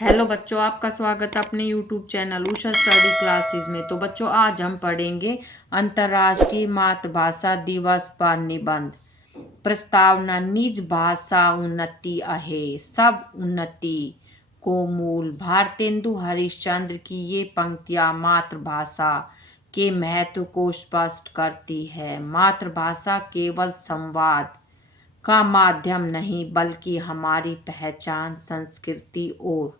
Hello बच्चों, आपका स्वागत है अपने YouTube channel Usha study classes में। तो बच्चों, आज हम पढ़ेंगे अंतर्राष्ट्रीय मातृभाषा दिवस पर निबंध। प्रस्तावना। निज भाषा उन्नति आहे, सब उन्नति को मूल। भारतेंदु हरिश्चंद्र की ये पंक्तियां मातृभाषा के महत्व को स्पष्ट करती है। मातृभाषा केवल संवाद का माध्यम नहीं बल्कि हमारी पहचान, संस्कृति और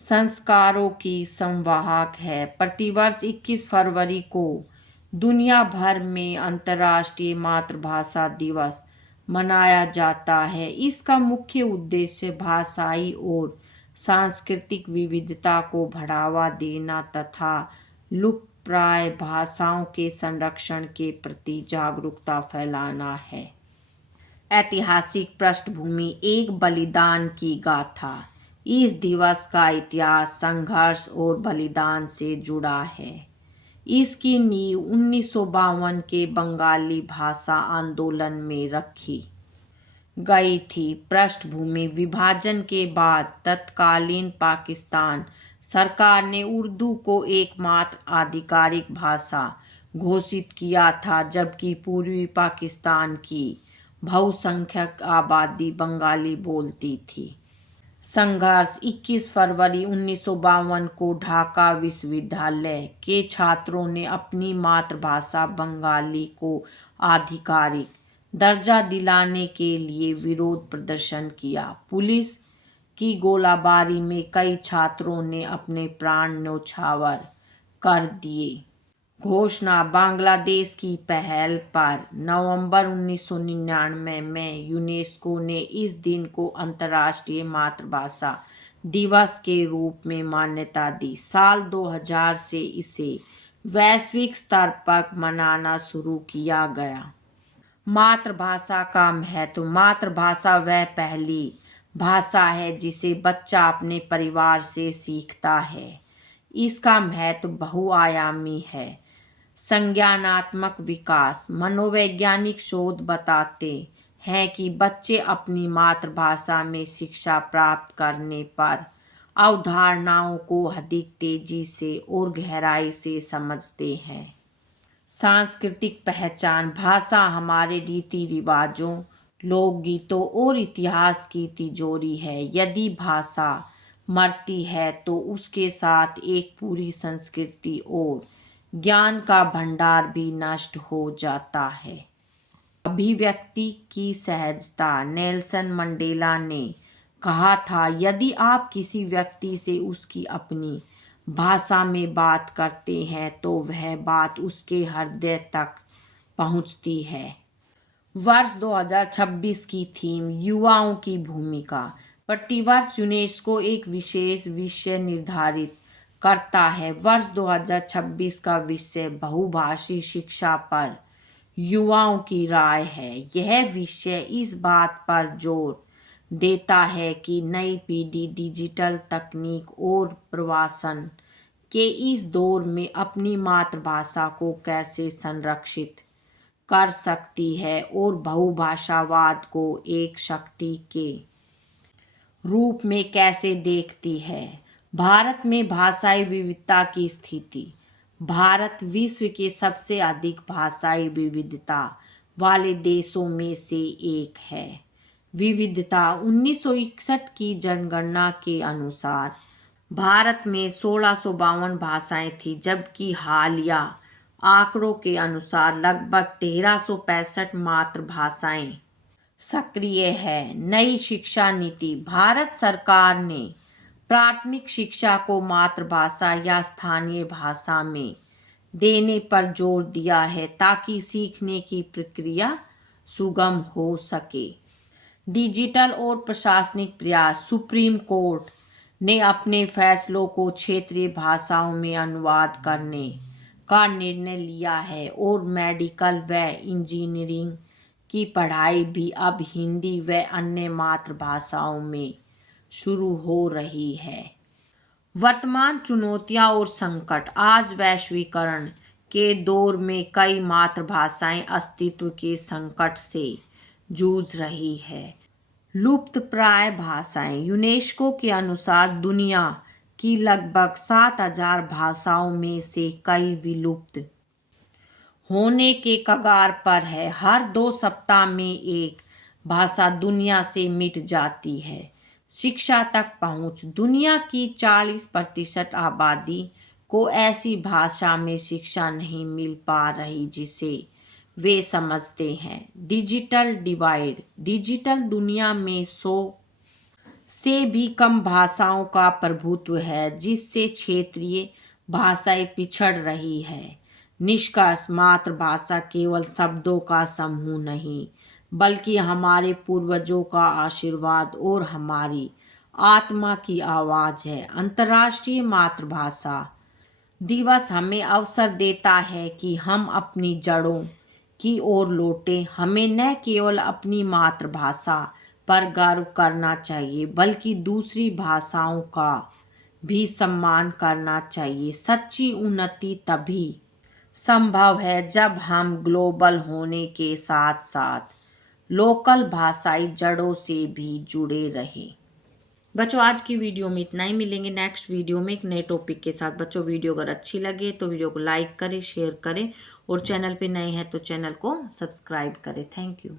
संस्कारों की संवाहक है। प्रतिवर्ष 21 फरवरी को दुनिया भर में अंतर्राष्ट्रीय मातृभाषा दिवस मनाया जाता है। इसका मुख्य उद्देश्य भाषाई और सांस्कृतिक विविधता को बढ़ावा देना तथा लुप्तप्राय भाषाओं के संरक्षण के प्रति जागरूकता फैलाना है। ऐतिहासिक पृष्ठभूमि। एक बलिदान की गाथा। इस दिवस का इतिहास संघर्ष और बलिदान से जुड़ा है। इसकी नींव 1952 के बंगाली भाषा आंदोलन में रखी गई थी। पृष्ठभूमि। विभाजन के बाद तत्कालीन पाकिस्तान सरकार ने उर्दू को एकमात्र आधिकारिक भाषा घोषित किया था, जबकि पूर्वी पाकिस्तान की बहुसंख्यक आबादी बंगाली बोलती थी। संघर्ष। 21 फरवरी 1952 को ढाका विश्वविद्यालय के छात्रों ने अपनी मातृभाषा बंगाली को आधिकारिक दर्जा दिलाने के लिए विरोध प्रदर्शन किया। पुलिस की गोलाबारी में कई छात्रों ने अपने प्राण न्यौछावर कर दिए। घोषणा। बांग्लादेश की पहल पर नवंबर 1999 में यूनेस्को ने इस दिन को अंतर्राष्ट्रीय मातृभाषा दिवस के रूप में मान्यता दी। साल 2000 से इसे वैश्विक स्तर पर मनाना शुरू किया गया। मातृभाषा का महत्व। मातृभाषा वह पहली भाषा है जिसे बच्चा अपने परिवार से सीखता है। इसका महत्व बहुआयामी है। संज्ञानात्मक विकास। मनोवैज्ञानिक शोध बताते हैं कि बच्चे अपनी मातृभाषा में शिक्षा प्राप्त करने पर अवधारणाओं को अधिक तेजी से और गहराई से समझते हैं। सांस्कृतिक पहचान। भाषा हमारे रीति रिवाजों, लोकगीतों और इतिहास की तिजोरी है। यदि भाषा मरती है तो उसके साथ एक पूरी संस्कृति और ज्ञान का भंडार भी नष्ट हो जाता है। अभिव्यक्ति की सहजता। नेल्सन मंडेला ने कहा था, यदि आप किसी व्यक्ति से उसकी अपनी भाषा में बात करते हैं तो वह बात उसके हृदय तक पहुंचती है। वर्ष 2026 की थीम। युवाओं की भूमिका। प्रतिवर्ष यूनेस्को एक विशेष विषय निर्धारित करता है। वर्ष 2026 का विषय बहुभाषी शिक्षा पर युवाओं की राय है। यह विषय इस बात पर जोर देता है कि नई पीढ़ी डिजिटल तकनीक और प्रवासन के इस दौर में अपनी मातृभाषा को कैसे संरक्षित कर सकती है और बहुभाषावाद को एक शक्ति के रूप में कैसे देखती है। भारत में भाषाई विविधता की स्थिति। भारत विश्व के सबसे अधिक भाषाई विविधता वाले देशों में से एक है। विविधता। 1961 की जनगणना के अनुसार भारत में 1652 भाषाएं थी, जबकि हालिया आंकड़ों के अनुसार लगभग 1365 मातृभाषाएं सक्रिय है। नई शिक्षा नीति। भारत सरकार ने प्राथमिक शिक्षा को मातृभाषा या स्थानीय भाषा में देने पर जोर दिया है ताकि सीखने की प्रक्रिया सुगम हो सके। डिजिटल और प्रशासनिक प्रयास। सुप्रीम कोर्ट ने अपने फैसलों को क्षेत्रीय भाषाओं में अनुवाद करने का निर्णय लिया है और मेडिकल व इंजीनियरिंग की पढ़ाई भी अब हिंदी व अन्य मातृभाषाओं में शुरू हो रही है। वर्तमान चुनौतियां और संकट। आज वैश्वीकरण के दौर में कई मातृभाषाएं अस्तित्व के संकट से जूझ रही है। लुप्त प्राय भाषाएं। यूनेस्को के अनुसार दुनिया की लगभग 7,000 भाषाओं में से कई विलुप्त होने के कगार पर है। हर 2 सप्ताह में एक भाषा दुनिया से मिट जाती है। शिक्षा तक पहुंच। दुनिया की 40% आबादी को ऐसी भाषा में शिक्षा नहीं मिल पा रही जिसे वे समझते हैं। Digital divide. डिजिटल दुनिया में 100 से भी कम भाषाओं का प्रभुत्व है, जिससे क्षेत्रीय भाषाएं पिछड़ रही है। निष्कर्ष, मातृभाषा केवल शब्दों का समूह नहीं, बल्कि हमारे पूर्वजों का आशीर्वाद और हमारी आत्मा की आवाज़ है। अंतर्राष्ट्रीय मातृभाषा दिवस हमें अवसर देता है कि हम अपनी जड़ों की ओर लौटें। हमें न केवल अपनी मातृभाषा पर गर्व करना चाहिए, बल्कि दूसरी भाषाओं का भी सम्मान करना चाहिए। सच्ची उन्नति तभी संभव है जब हम ग्लोबल होने के साथ साथ लोकल भाषाई जड़ों से भी जुड़े रहें। बच्चों, आज की वीडियो में इतना ही। मिलेंगे नेक्स्ट वीडियो में एक नए टॉपिक के साथ। बच्चों, वीडियो अगर अच्छी लगे तो वीडियो को लाइक करें, शेयर करें और चैनल पे नए हैं तो चैनल को सब्सक्राइब करें। Thank you.